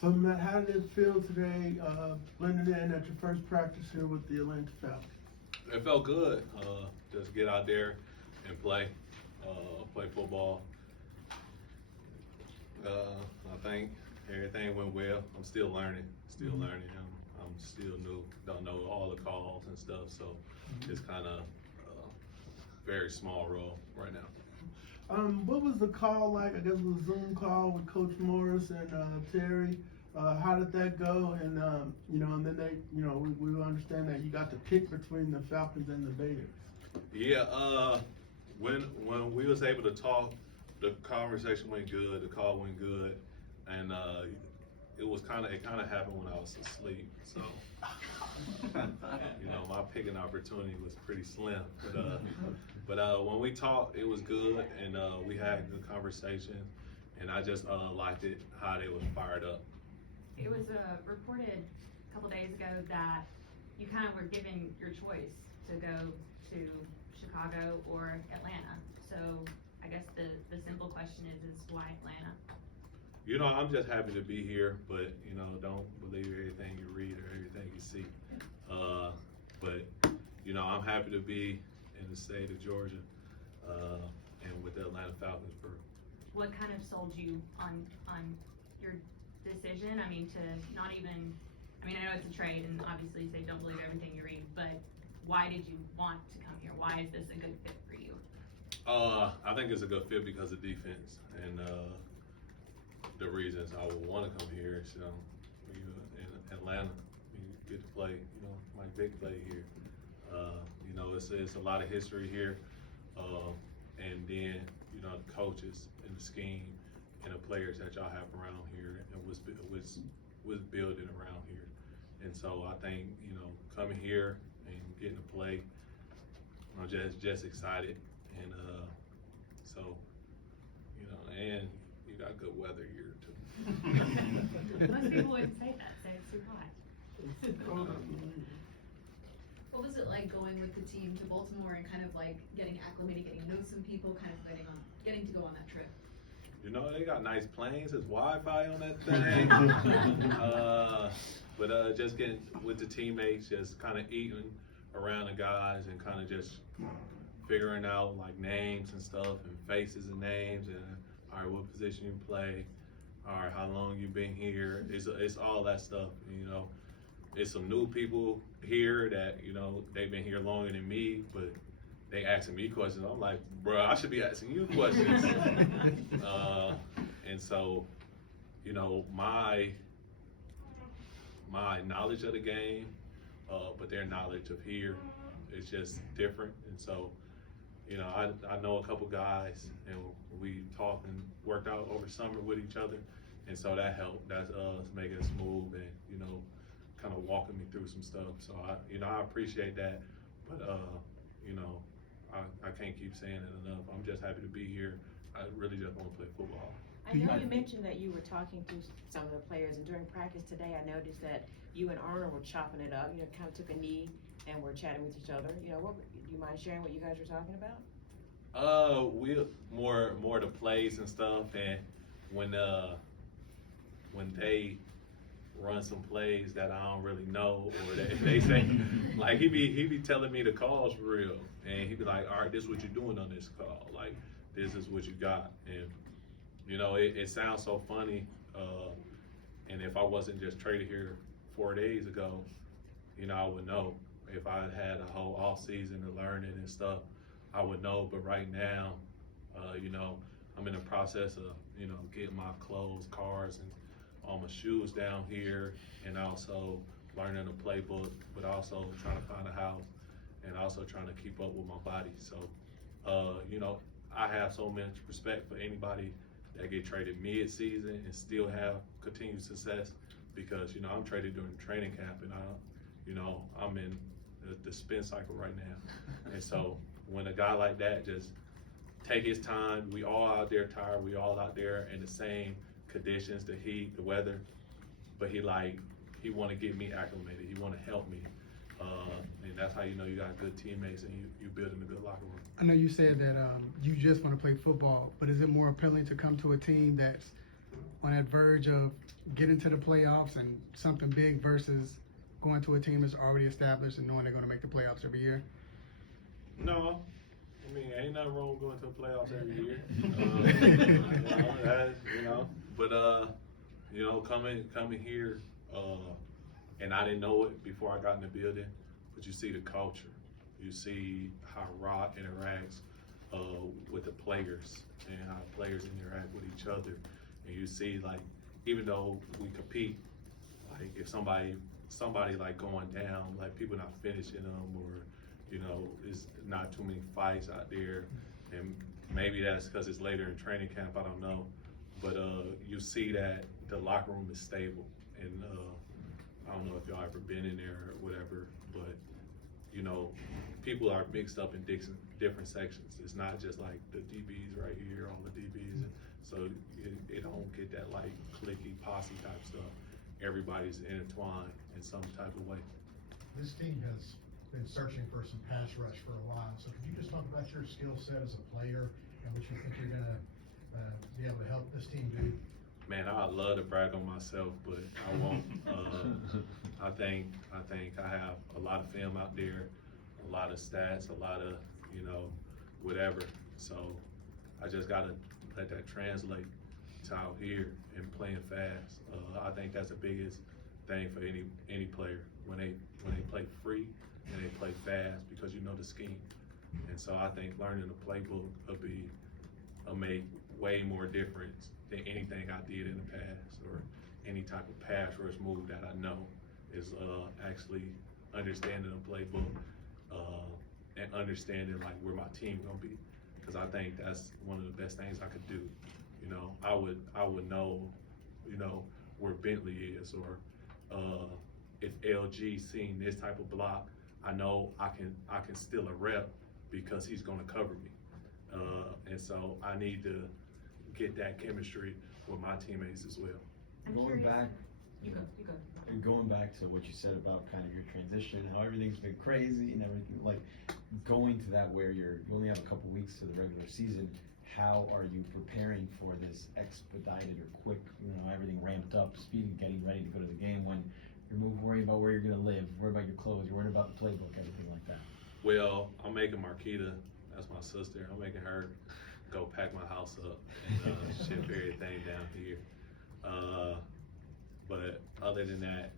So Matt, how did it feel today, blending in at your first practice here with the Atlanta Falcons? It felt good. Just get out there and play football. I think everything went well. I'm still learning. I'm still new. Don't know all the calls and stuff. So it's kind of very small role right now. What was the call like? I guess it was a Zoom call with Coach Morris and Terry. How did that go? And and then they, we understand that you got to pick between the Falcons and the Bears. Yeah. When we was able to talk, the conversation went good. The call went good, and it kind of happened when I was asleep. So my picking opportunity was pretty slim. But when we talked, it was good, and we had a good conversation, and I just liked it how they was fired up. It was reported a couple days ago that you kind of were given your choice to go to Chicago or Atlanta. So I guess the simple question is why Atlanta? I'm just happy to be here, but don't believe everything you read or everything you see. But I'm happy to be in the state of Georgia and with the Atlanta Falcons. What kind of sold you on your decision? I mean, I know it's a trade, and obviously you say don't believe everything you read, but why did you want to come here? Why is this a good fit for you? I think it's a good fit because of defense, and the reasons I would want to come here is, in Atlanta, you get to play, Mike Vick play here. It's a lot of history here, and then, the coaches and the scheme and the players that y'all have around here and was building around here. And so I think, coming here and getting to play, I'm just excited. And and you got good weather here too. Most people wouldn't say that, say it's too hot. What was it like going with the team to Baltimore and kind of like getting acclimated, getting to know some people, kind of getting to go on that trip? They got nice planes. There's Wi-Fi on that thing. But just getting with the teammates, just kind of eating around the guys and kind of just figuring out like names and stuff and faces and names and all right, what position you play, all right, how long you been here. It's all that stuff. It's some new people here that they've been here longer than me, but they asking me questions. I'm like, bro, I should be asking you questions. And so, my knowledge of the game, but their knowledge of here is just different. And so, I know a couple guys, and we talked and worked out over summer with each other, and so that helped. That's making it smooth and kind of walking me through some stuff. So I appreciate that, but I can't keep saying it enough. I'm just happy to be here. I really just want to play football. I know you mentioned that you were talking to some of the players, and during practice today, I noticed that you and Arnold were chopping it up. Kind of took a knee and were chatting with each other. Do you mind sharing what you guys were talking about? We more the plays and stuff, and when they run some plays that I don't really know, or they say, like he be telling me the calls for real, and he be like, all right, this is what you're doing on this call, like this is what you got, and it sounds so funny, and if I wasn't just traded here 4 days ago, I would know. If I had a whole off season of learning and stuff, I would know. But right now, I'm in the process of getting my clothes, cars, and all my shoes down here, and also learning the playbook, but also trying to find a house, and also trying to keep up with my body. So, I have so much respect for anybody that get traded mid-season and still have continued success, because I'm traded during training camp, and I'm in the spin cycle right now. And so when a guy like that just take his time, we all out there tired, we all out there in the same conditions, the heat, the weather, but he want to get me acclimated, he want to help me, and that's how you got good teammates and you building a good locker room. I know you said that you just want to play football, but is it more appealing to come to a team that's on that verge of getting to the playoffs and something big versus going to a team that's already established and knowing they're going to make the playoffs every year? No, I mean, ain't nothing wrong with going to the playoffs every year. But coming here, and I didn't know it before I got in the building, but you see the culture, you see how Rock interacts with the players and how players interact with each other, and you see like even though we compete, like if somebody like going down, like people not finishing them or it's not too many fights out there, and maybe that's because it's later in training camp, I don't know, but you see that the locker room is stable, and I don't know if y'all ever been in there or whatever, but people are mixed up in different sections. It's not just like the DBs right here, all the DBs, so it don't get that like clicky posse type stuff. Everybody's intertwined in some type of way. This team has been searching for some pass rush for a while, so could you just talk about your skill set as a player and what you think you're gonna be able to help this team do? Man, I'd love to brag on myself, but I won't. I think I have a lot of film out there, a lot of stats, a lot of whatever. So I just gotta let that translate to out here and playing fast. I think that's the biggest thing for any player when they play free and they play fast, because the scheme. And so I think learning the playbook will make way more difference than anything I did in the past, or any type of pass rush move that I know is actually understanding the playbook and understanding like where my team gonna be, because I think that's one of the best things I could do. I would know where Bentley is, or if LG seen this type of block, I know I can steal a rep because he's gonna cover me, and so I need to get that chemistry with my teammates as well. I'm Going curious. back, You go. and going back to what you said about kind of your transition, how everything's been crazy and everything, like going to that where you only have a couple weeks to the regular season, how are you preparing for this expedited or quick, everything ramped up speed and getting ready to go to the game when you're worrying about where you're gonna live, worried about your clothes, you're worried about the playbook, everything like that? Well, I'm making Marquita, that's my sister, I'm making her go pack my house up and ship everything down here. But other than that,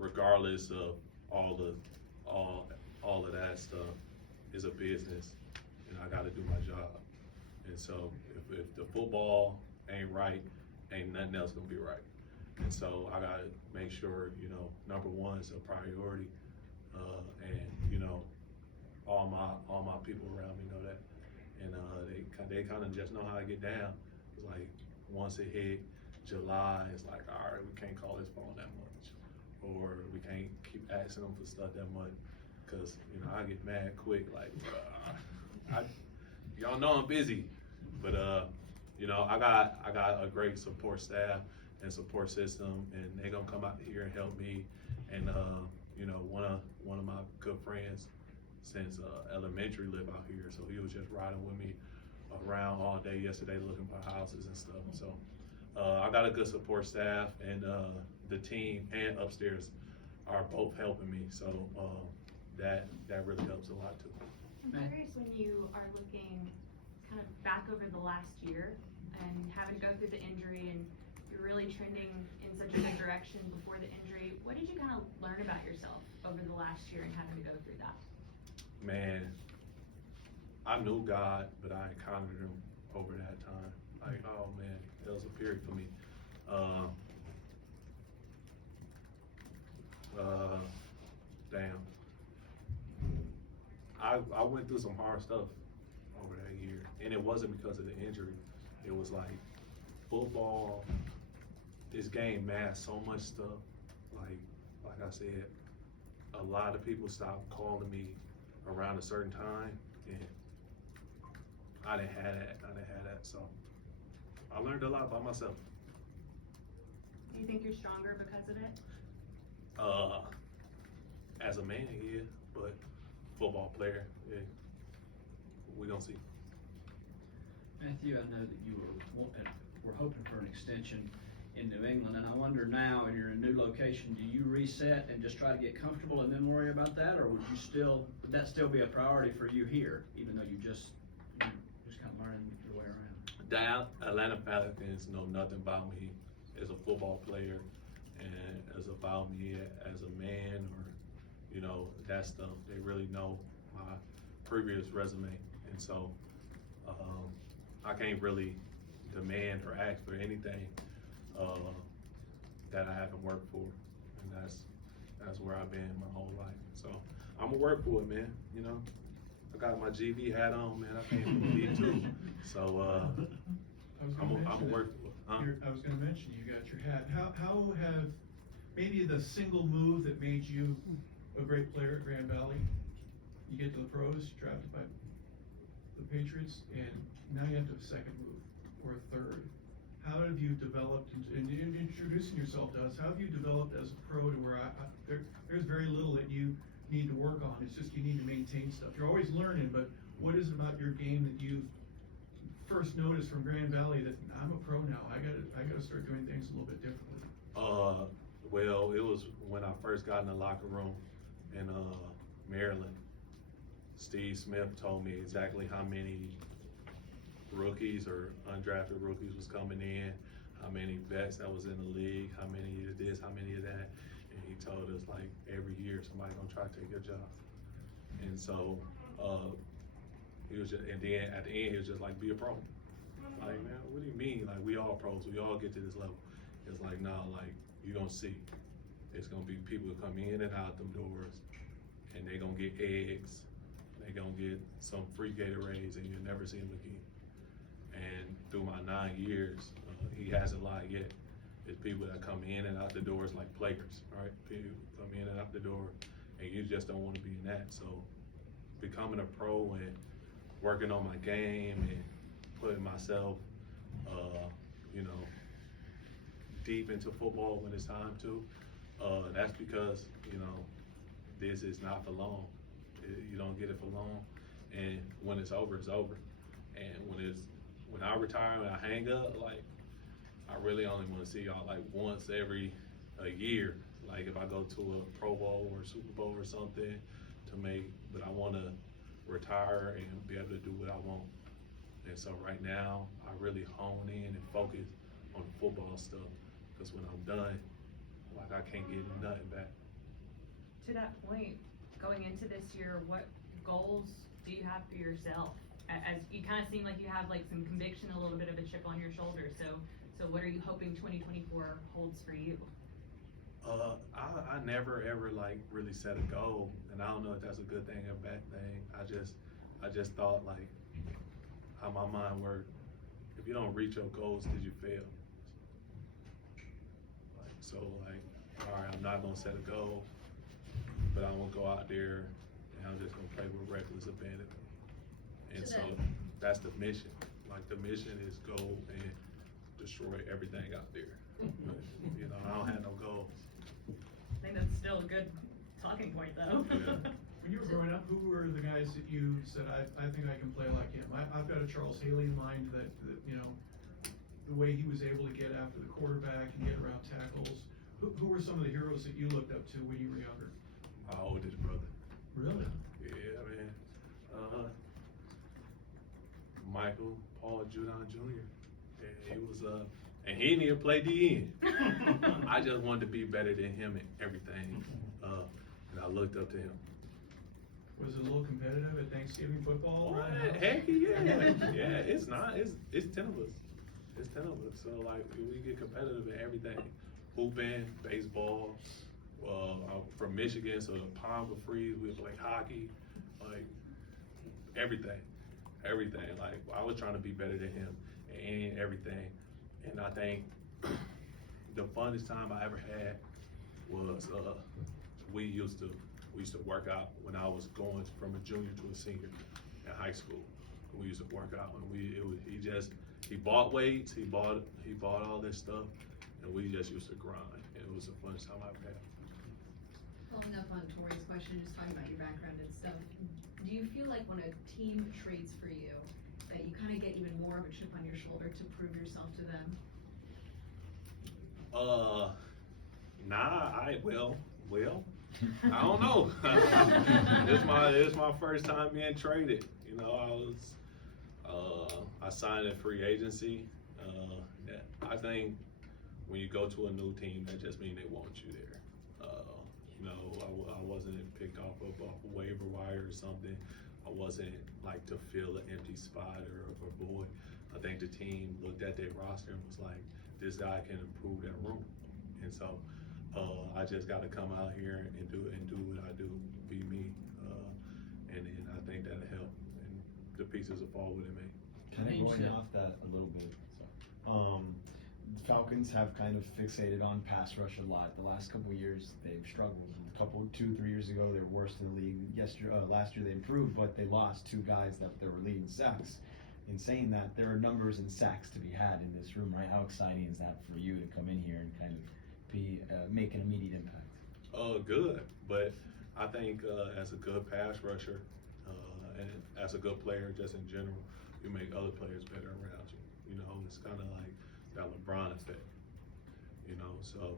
regardless of all of that stuff, is a business, and I got to do my job. And so if the football ain't right, ain't nothing else gonna be right. And so I gotta make sure number one is a priority, and all my people around me know that, and they kind of just know how to get down. It's like once it hit July, it's like, all right, we can't call this phone that much, or we can't keep asking them for stuff that much, because I get mad quick, like y'all know I'm busy, but I got a great support staff and support system, and they're gonna come out here and help me. And one of my good friends since elementary live out here, so he was just riding with me around all day yesterday looking for houses and stuff. So I got a good support staff, and the team and upstairs are both helping me, so that really helps a lot too. I'm curious, when you are looking kind of back over the last year and having to go through the injury, and you're really trending in such a good direction before the injury, what did you kind of learn about yourself over the last year and having to go through that? Man, I knew God, but I encountered him over that time. Like, oh man, that was a period for me. Damn. I went through some hard stuff over that year, and it wasn't because of the injury. It was like football. This game masked so much stuff. Like I said, a lot of people stopped calling me around a certain time, and I didn't have that. So I learned a lot about myself. Do you think you're stronger because of it? As a man, yeah, but football player, yeah, we gonna see. Matthew, I know that you were were hoping for an extension in New England, and I wonder now, and you're in a new location, do you reset and just try to get comfortable and then worry about that, or would that still be a priority for you here, even though you just kind of learning your way around? The Atlanta Falcons know nothing about me as a football player and as about me as a man, or, you know, that stuff. They really know my previous resume, and so I can't really demand or ask for anything that I haven't worked for, and that's where I've been my whole life. So I'm gonna work for it, man. You know, I got my GB hat on, man. I came from the D2, so I'm gonna work for it. Huh? I was gonna mention, you got your hat. How have, maybe the single move that made you a great player at Grand Valley? You get to the pros, drafted by the Patriots, and now you have to have a second move or a third. How have you developed, and introducing yourself to us, how have you developed as a pro to where there's very little that you need to work on, it's just you need to maintain stuff. You're always learning, but what is it about your game that you first noticed from Grand Valley that I'm a pro now, I gotta start doing things a little bit differently? Well, it was when I first got in the locker room in Maryland. Steve Smith told me exactly how many rookies or undrafted rookies was coming in, how many vets that was in the league, how many of this, how many of that, and he told us like every year somebody gonna try to take your job. And so he was just, and then at the end he was just like, be a pro. Like, man, what do you mean? Like, we all pros, we all get to this level. It's like, nah, like, you don't see. It's gonna be people that come in and out them doors, and they gonna get eggs, they gonna get some free Gatorades, and you'll never see them again. And through my 9 years, he hasn't lied yet. It's people that come in and out the doors like players, right? People come in and out the door, and you just don't want to be in that. So becoming a pro and working on my game and putting myself, you know, deep into football when it's time to, that's because, you know, this is not for long. You don't get it for long, and when it's over, it's over. And when I retire and I hang up, like, I really only want to see y'all like once every a year. Like if I go to a Pro Bowl or Super Bowl or something but I want to retire and be able to do what I want. And so right now, I really hone in and focus on the football stuff, because when I'm done, like I can't get nothing back. To that point, going into this year, what goals do you have for yourself? As you kind of seem like you have like some conviction, a little bit of a chip on your shoulder. So what are you hoping 2024 holds for you? I never ever like really set a goal, and I don't know if that's a good thing or a bad thing. I just thought like how my mind worked. If you don't reach your goals, did you fail? Like, so like, all right, I'm not gonna set a goal, but I'm gonna go out there and I'm just gonna play with reckless abandon. And so that's the mission. Like the mission is go and destroy everything out there. But, you know, I don't have no goals. I think that's still a good talking point, though. Yeah. When you were growing up, who were the guys that you said, I think I can play like him? I've got a Charles Haley in mind that, you know, the way he was able to get after the quarterback and get around tackles. Who were some of the heroes that you looked up to when you were younger? My oldest brother. Really? Yeah, man. Michael Paul Judon Jr. And he was and he didn't even play DN. I just wanted to be better than him in everything, and I looked up to him. Was it a little competitive at Thanksgiving football? Oh, heck yeah, yeah. It's not. It's 10 of us. It's 10 of us. So like we get competitive in everything, hooping, baseball. I'm from Michigan, so the Palm of Freeze, we play hockey, like everything. Like I was trying to be better than him in everything, and I think the funnest time I ever had was we used to work out when I was going from a junior to a senior in high school. We used to work out, and he bought weights, he bought all this stuff, and we just used to grind. And it was the funnest time I ever had. Following up on Tori's question, just talking about your background and stuff, do you feel like when a team trades for you, that you kind of get even more of a chip on your shoulder to prove yourself to them? I don't know. It's my first time being traded. You know, I signed a free agency. I think when you go to a new team, that just means they want you there. You know, I wasn't picked off a waiver wire or something. I wasn't like to fill an empty spot or void. I think the team looked at their roster and was like, this guy can improve that room. And so I just got to come out here and do what I do, be me, and then I think that'll help, and the pieces will fall where they may. Kind of going off that a little bit. The Falcons have kind of fixated on pass rush a lot. The last couple of years, they've struggled. 2-3 years ago, they were worst in the league. Last year they improved, but they lost 2 guys that were leading sacks. In saying that, there are numbers and sacks to be had in this room, right? How exciting is that for you to come in here and kind of be make an immediate impact? Good, but I think as a good pass rusher and as a good player, just in general, you make other players better around you. You know, it's kind of like that LeBron effect. You know, so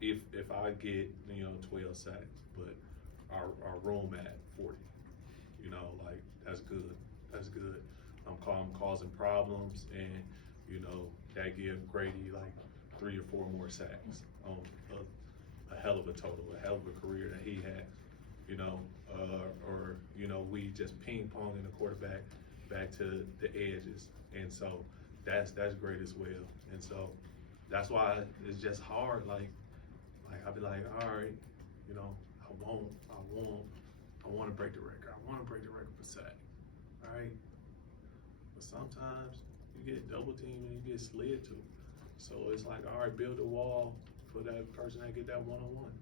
if I get 12 sacks, but our room at 40, you know, like that's good. That's good. I'm causing problems, and that give Grady like 3 or 4 more sacks on a hell of a total, a hell of a career that he has. Or we just ping ponging the quarterback back to the edges, and so that's great as well. And so that's why it's just hard. Like I'll be like, all right, I want to break the record. I want to break the record for sack. All right, but sometimes you get double teamed and you get slid to. So it's like, all right, build a wall for that person that get that one-on-one.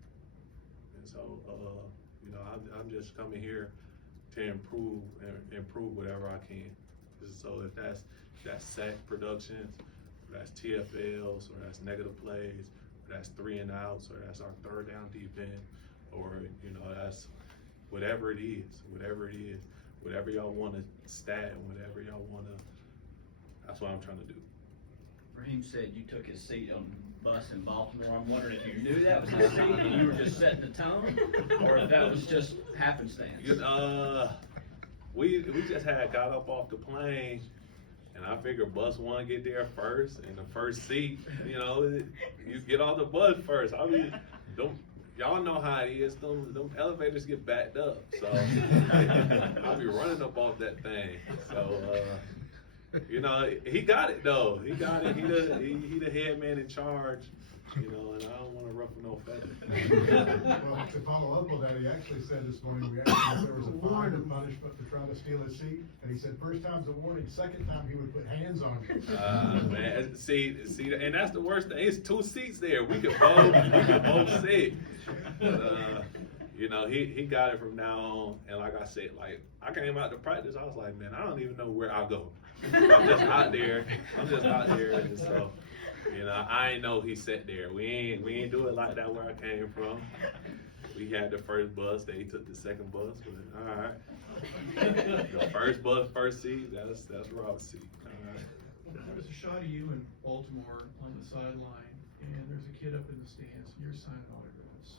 And so, I'm just coming here to improve whatever I can. So if that's sack productions, or that's TFLs, or that's negative plays, or that's 3 and outs, or that's our 3rd down defense, or that's whatever it is, whatever y'all want to stat, and whatever y'all want to. That's what I'm trying to do. Raheem said you took his seat on the bus in Baltimore. I'm wondering if you knew that was his seat and you were just setting the tone, or if that was just happenstance. We just got up off the plane, and I figured bus 1 get there first, and the first seat, you get off the bus first. I mean, y'all know how it is. Them elevators get backed up, so I'll be running up off that thing. So. He got it though. He got it. He the head man in charge, and I don't want to ruffle no feathers. Well, to follow up on that, he actually said this morning, we asked him if there was a fine or punishment for trying to steal his seat, and he said first time's a warning, second time he would put hands on you. Man, see, and that's the worst thing. It's 2 seats there. We could both sit. But, he got it from now on, and like I said, like I came out to practice, I was like, man, I don't even know where I'll go. I'm just out there, and so, I ain't know he sat there. We ain't do it like that where I came from. We had the first bus, they took the second bus, but all right. The first bus, first seat, that's Rob's seat. All right. There was a shot of you in Baltimore on the sideline, and there's a kid up in the stands, and you're signing autographs.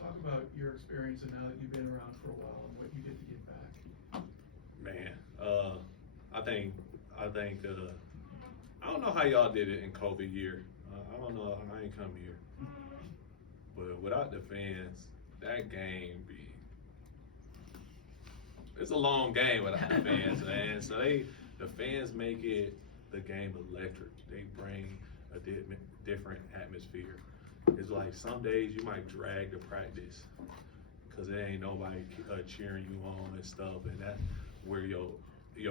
Talk about your experience and now that you've been around for a while and what you did to get back. Man, I think I don't know how y'all did it in COVID year. I don't know. I ain't come here, but without the fans, that game it's a long game without the fans, man. So the fans make it the game electric. They bring a different atmosphere. It's like some days you might drag to practice because there ain't nobody cheering you on and stuff, and that's where your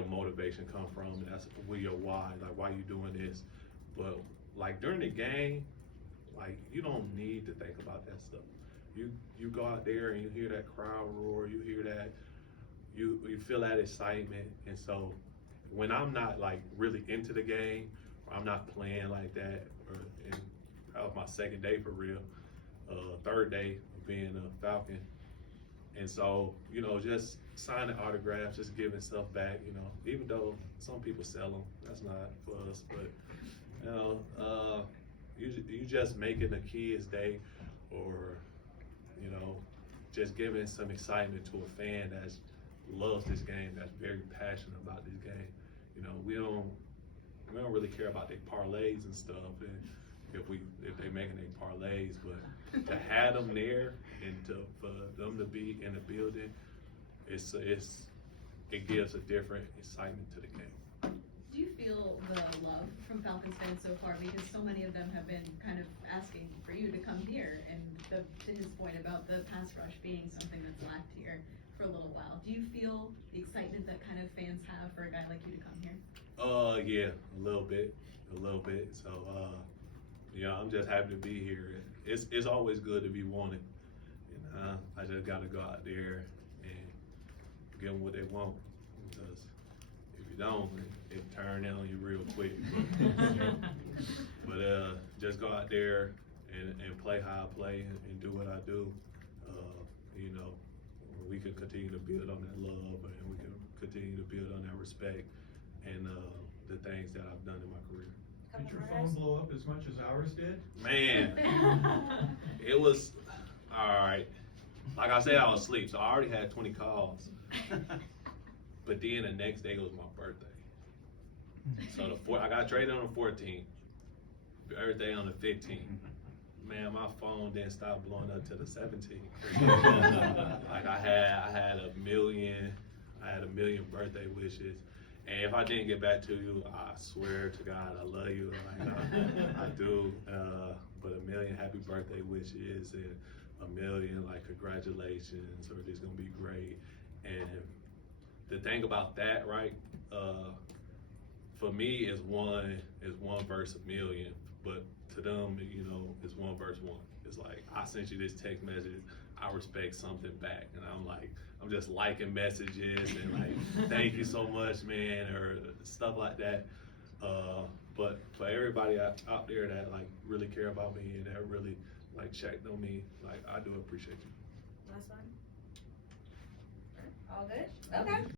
motivation come from, and that's where your why, like why you doing this. But like during the game, like you don't need to think about that stuff. You go out there and you hear that crowd roar, you hear that, you feel that excitement. And so when I'm not like really into the game, or I'm not playing like that, and that was my 2nd day for real, 3rd day of being a Falcon, And so, you know, just signing autographs, just giving stuff back, you know, even though some people sell them, that's not for us, but, you know, you just making the kids' day, or, you know, just giving some excitement to a fan that loves this game, that's very passionate about this game. You know, we don't really care about their parlays and stuff, and if they making their parlays, but to have them there and for them to be in the building, it gives a different excitement to the game. Do you feel the love from Falcons fans so far? Because so many of them have been kind of asking for you to come here, and to his point about the pass rush being something that's lacked here for a little while. Do you feel the excitement that kind of fans have for a guy like you to come here? Yeah, a little bit. So, yeah, I'm just happy to be here. It's always good to be wanted. And I just got to go out there and give them what they want. Because if you don't, it turn in on you real quick. But just go out there and play how I play and do what I do. You know, we can continue to build on that love, and we can continue to build on that respect and the things that I've done in my career. Did your phone blow up as much as ours did? Man, it was, all right. Like I said, I was asleep, so I already had 20 calls. But then the next day was my birthday. So I got traded on the 14th, birthday on the 15th. Man, my phone didn't stop blowing up till the 17th. Like I had a million birthday wishes. And if I didn't get back to you, I swear to God, I love you. Like, I do. But a million happy birthday wishes and a million like congratulations, or this gonna be great. And the thing about that, right? For me, is one verse a million, but to them, you know, it's one verse one. It's like, I sent you this text message, I respect something back, and I'm just liking messages and like, thank you so much, man, or stuff like that. But for everybody out there that like really care about me and that really like checked on me, like I do appreciate you. Last one? All good? Okay.